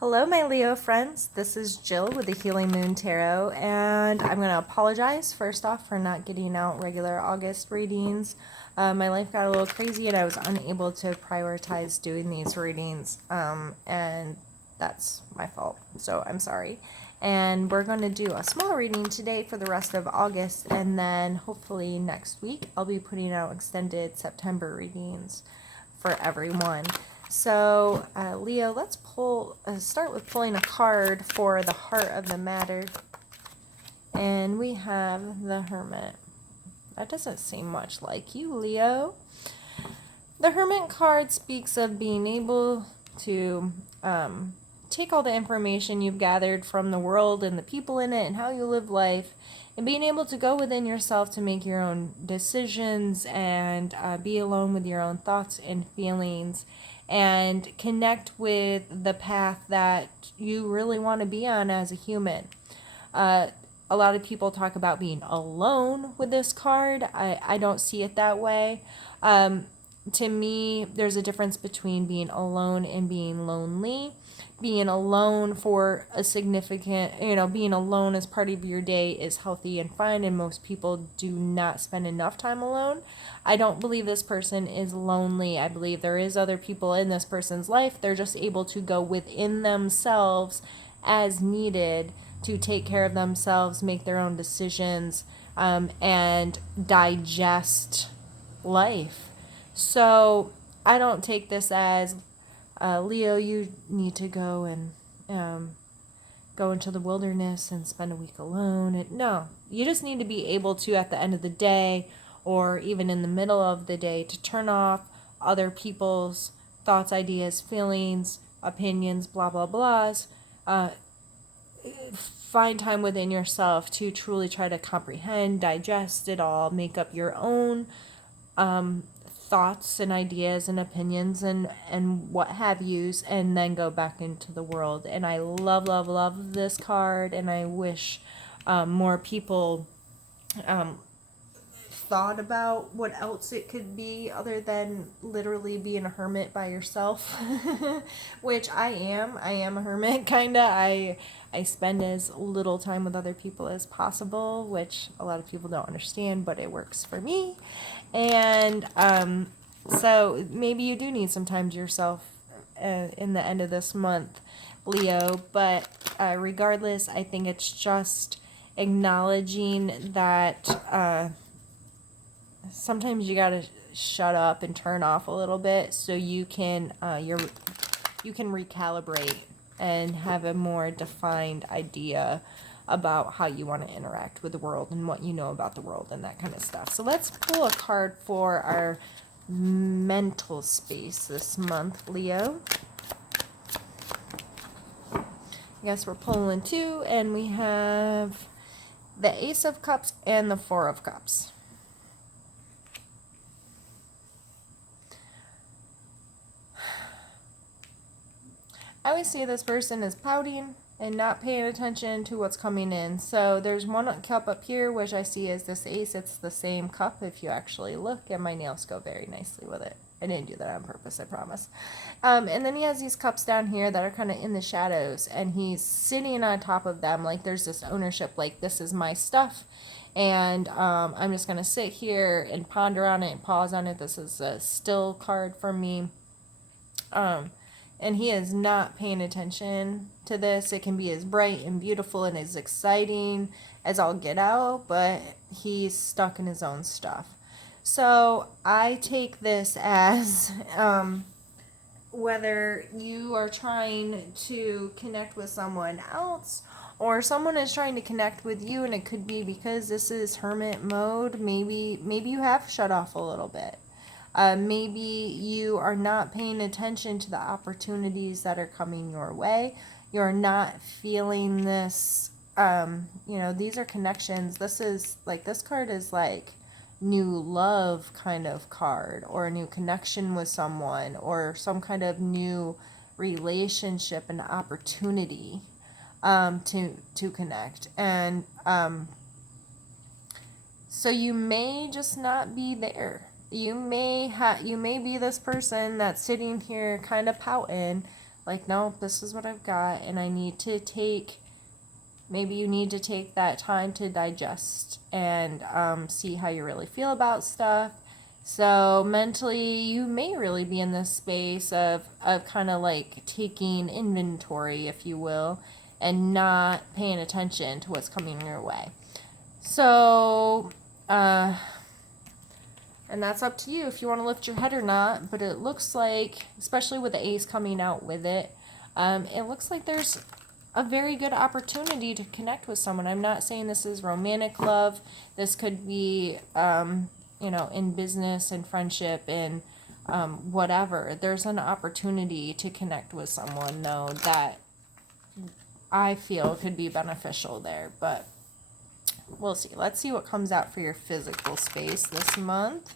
Hello, my Leo friends. This is Jill with the Healing Moon Tarot, and I'm going to apologize first off for not getting out regular August readings. My life got a little crazy, and I was unable to prioritize doing these readings, and that's my fault. So I'm sorry. And we're going to do a small reading today for the rest of August, and then hopefully next week I'll be putting out extended September readings for everyone. So, Leo, let's start with pulling a card for the heart of the matter. And we have the Hermit. That doesn't seem much like you, Leo. The Hermit card speaks of being able to take all the information you've gathered from the world and the people in it and how you live life, and being able to go within yourself to make your own decisions and be alone with your own thoughts and feelings and connect with the path that you really want to be on as a human. A lot of people talk about being alone with this card. I don't see it that way. To me, there's a difference between being alone and being lonely. Being alone for a significant, being alone as part of your day is healthy and fine, and most people do not spend enough time alone. I don't believe this person is lonely. I believe there is other people in this person's life. They're just able to go within themselves as needed to take care of themselves, make their own decisions, and digest life. So I don't take this as Leo, you need to go and go into the wilderness and spend a week alone. No, you just need to be able to, at the end of the day or even in the middle of the day, to turn off other people's thoughts, ideas, feelings, opinions, blah, blah, blahs. Find time within yourself to truly try to comprehend, digest it all, make up your own thoughts and ideas and opinions and what have yous, and then go back into the world. And I love this card, and I wish more people thought about what else it could be other than literally being a hermit by yourself. Which I am a hermit, kinda. I spend as little time with other people as possible, which a lot of people don't understand, but it works for me. And so maybe you do need some time to yourself in the end of this month, Leo. But regardless, I think it's just acknowledging that sometimes you gotta shut up and turn off a little bit so you can you can recalibrate and have a more defined idea about how you want to interact with the world and what you know about the world and that kind of stuff. So let's pull a card for our mental space this month, Leo. I guess we're pulling two, and we have the Ace of Cups and the Four of Cups. I always see this person as pouting and not paying attention to what's coming in. So there's one cup up here, which I see as this ace. It's the same cup if you actually look, and my nails go very nicely with it. I didn't do that on purpose, I promise. And then he has these cups down here that are kind of in the shadows, and he's sitting on top of them like there's this ownership, like this is my stuff. And I'm just going to sit here and ponder on it and pause on it. This is a still card for me. And he is not paying attention to this. It can be as bright and beautiful and as exciting as all get out, but he's stuck in his own stuff. So I take this as whether you are trying to connect with someone else or someone is trying to connect with you, and it could be because this is hermit mode. Maybe you have shut off a little bit. Maybe you are not paying attention to the opportunities that are coming your way. You're not feeling this, these are connections. This card is like new love kind of card, or a new connection with someone, or some kind of new relationship and opportunity to connect. And so you may just not be there. You may be this person that's sitting here kind of pouting, like, no, this is what I've got, and I need to take, maybe you need to take that time to digest and see how you really feel about stuff. So mentally, you may really be in this space of kind of like taking inventory, if you will, and not paying attention to what's coming your way. So, and that's up to you if you want to lift your head or not. But it looks like, especially with the ace coming out with it, it looks like there's a very good opportunity to connect with someone. I'm not saying this is romantic love. This could be, in business and friendship and whatever. There's an opportunity to connect with someone, though, that I feel could be beneficial there. But we'll see. Let's see what comes out for your physical space this month.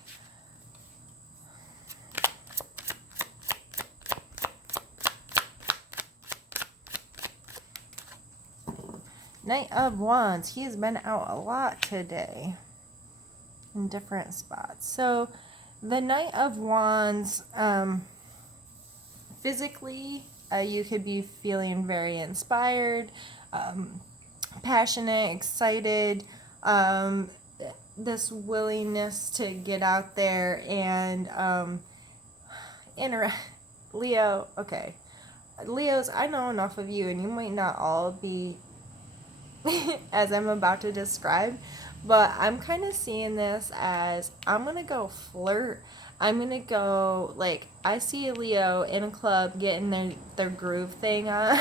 Knight of Wands. He has been out a lot today in different spots. So the Knight of Wands, physically, you could be feeling very inspired, passionate, excited, this willingness to get out there and Leo, okay. Leos, I know enough of you, and you might not all be as I'm about to describe, but I'm kind of seeing this as I'm going to go flirt. I'm going to go, like, I see a Leo in a club getting their groove thing on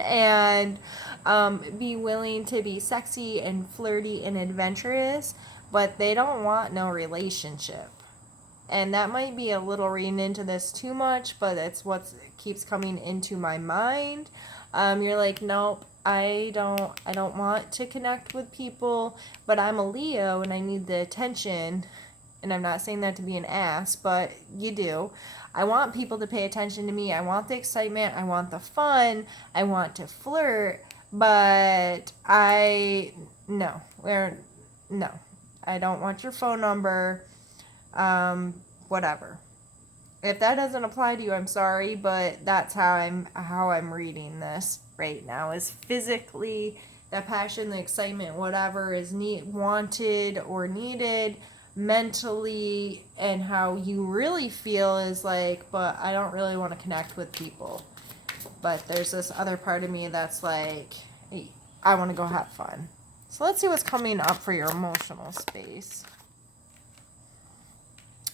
and be willing to be sexy and flirty and adventurous, but they don't want no relationship. And that might be a little reading into this too much, but it's what keeps coming into my mind. You're like, nope, I don't want to connect with people, but I'm a Leo and I need the attention. And I'm not saying that to be an ass, but you do. I want people to pay attention to me. I want the excitement. I want the fun. I want to flirt, but no, I don't want your phone number. Whatever. If that doesn't apply to you, I'm sorry, but that's how I'm reading this right now. Is physically the passion, the excitement, whatever is wanted or needed. Mentally, and how you really feel is like, but I don't really want to connect with people. But there's this other part of me that's like, hey, I want to go have fun. So let's see what's coming up for your emotional space.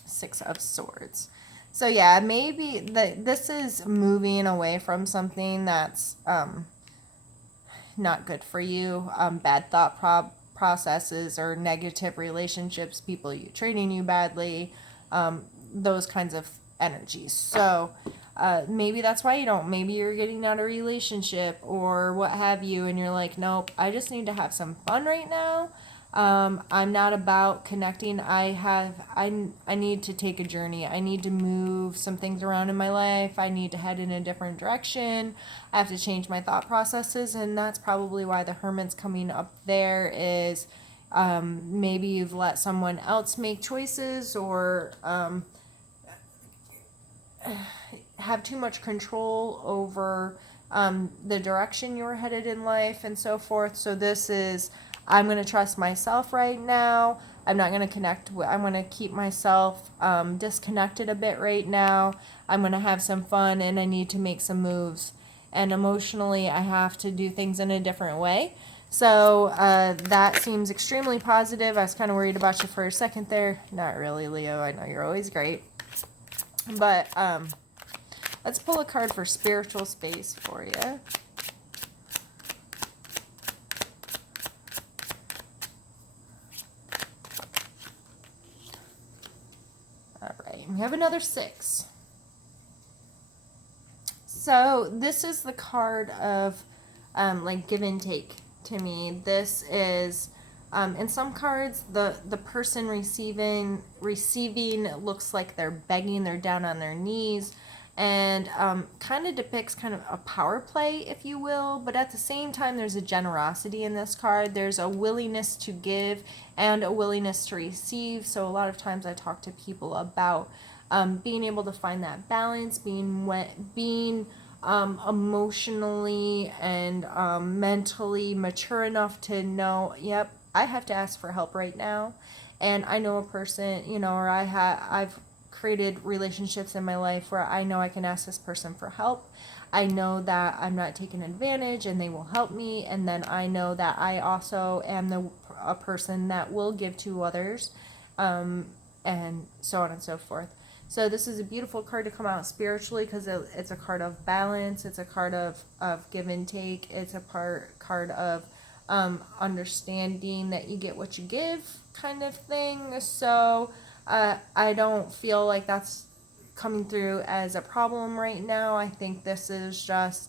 Six of Swords. So yeah, maybe this is moving away from something that's not good for you. Bad thought processes or negative relationships, people treating you badly, those kinds of energies. So maybe that's why maybe you're getting out of a relationship or what have you, and you're like, nope, I just need to have some fun right now. I'm not about connecting. I need to take a journey. I need to move some things around in my life. I need to head in a different direction. I have to change my thought processes, and that's probably why the Hermit's coming up there is, maybe you've let someone else make choices or, have too much control over, the direction you're headed in life and so forth. So this is, I'm going to trust myself right now. I'm not going to connect I'm going to keep myself disconnected a bit right now. I'm going to have some fun and I need to make some moves. And emotionally, I have to do things in a different way. So that seems extremely positive. I was kind of worried about you for a second there. Not really, Leo. I know you're always great. But let's pull a card for spiritual space for you. We have another 6. So this is the card of like give and take to me. This is in some cards the person receiving looks like they're begging, they're down on their knees, and kind of depicts kind of a power play, if you will, but at the same time there's a generosity in this card. There's a willingness to give and a willingness to receive. So a lot of times I talk to people about being able to find that balance, being emotionally and mentally mature enough to know, yep, I have to ask for help right now. And I know a person, or I've created relationships in my life where I know I can ask this person for help. I know that I'm not taken advantage and they will help me. And then I know that I also am a person that will give to others, and so on and so forth. So this is a beautiful card to come out spiritually because it's a card of balance. It's a card of give and take. It's a card of understanding that you get what you give kind of thing. So I don't feel like that's coming through as a problem right now. I think this is just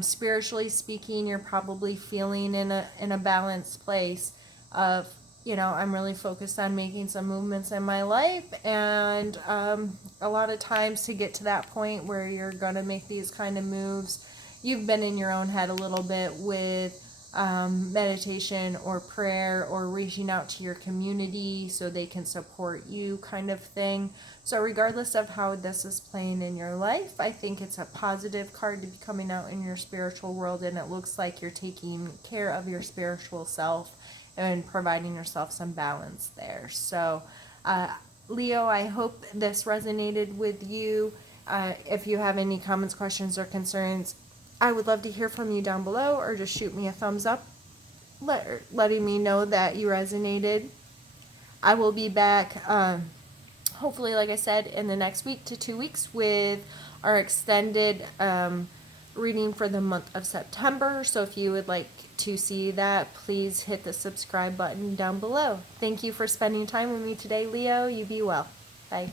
spiritually speaking, you're probably feeling in a balanced place of, I'm really focused on making some movements in my life, and a lot of times to get to that point where you're going to make these kind of moves, you've been in your own head a little bit with meditation or prayer or reaching out to your community so they can support you kind of thing. So regardless of how this is playing in your life, I think it's a positive card to be coming out in your spiritual world, and it looks like you're taking care of your spiritual self and providing yourself some balance there. So Leo, I hope this resonated with you. If you have any comments, questions, or concerns, I would love to hear from you down below, or just shoot me a thumbs up letting me know that you resonated. I will be back hopefully, like I said, in the next week to 2 weeks with our extended reading for the month of September. So if you would like to see that, please hit the subscribe button down below. Thank you for spending time with me today, Leo. You be well. Bye.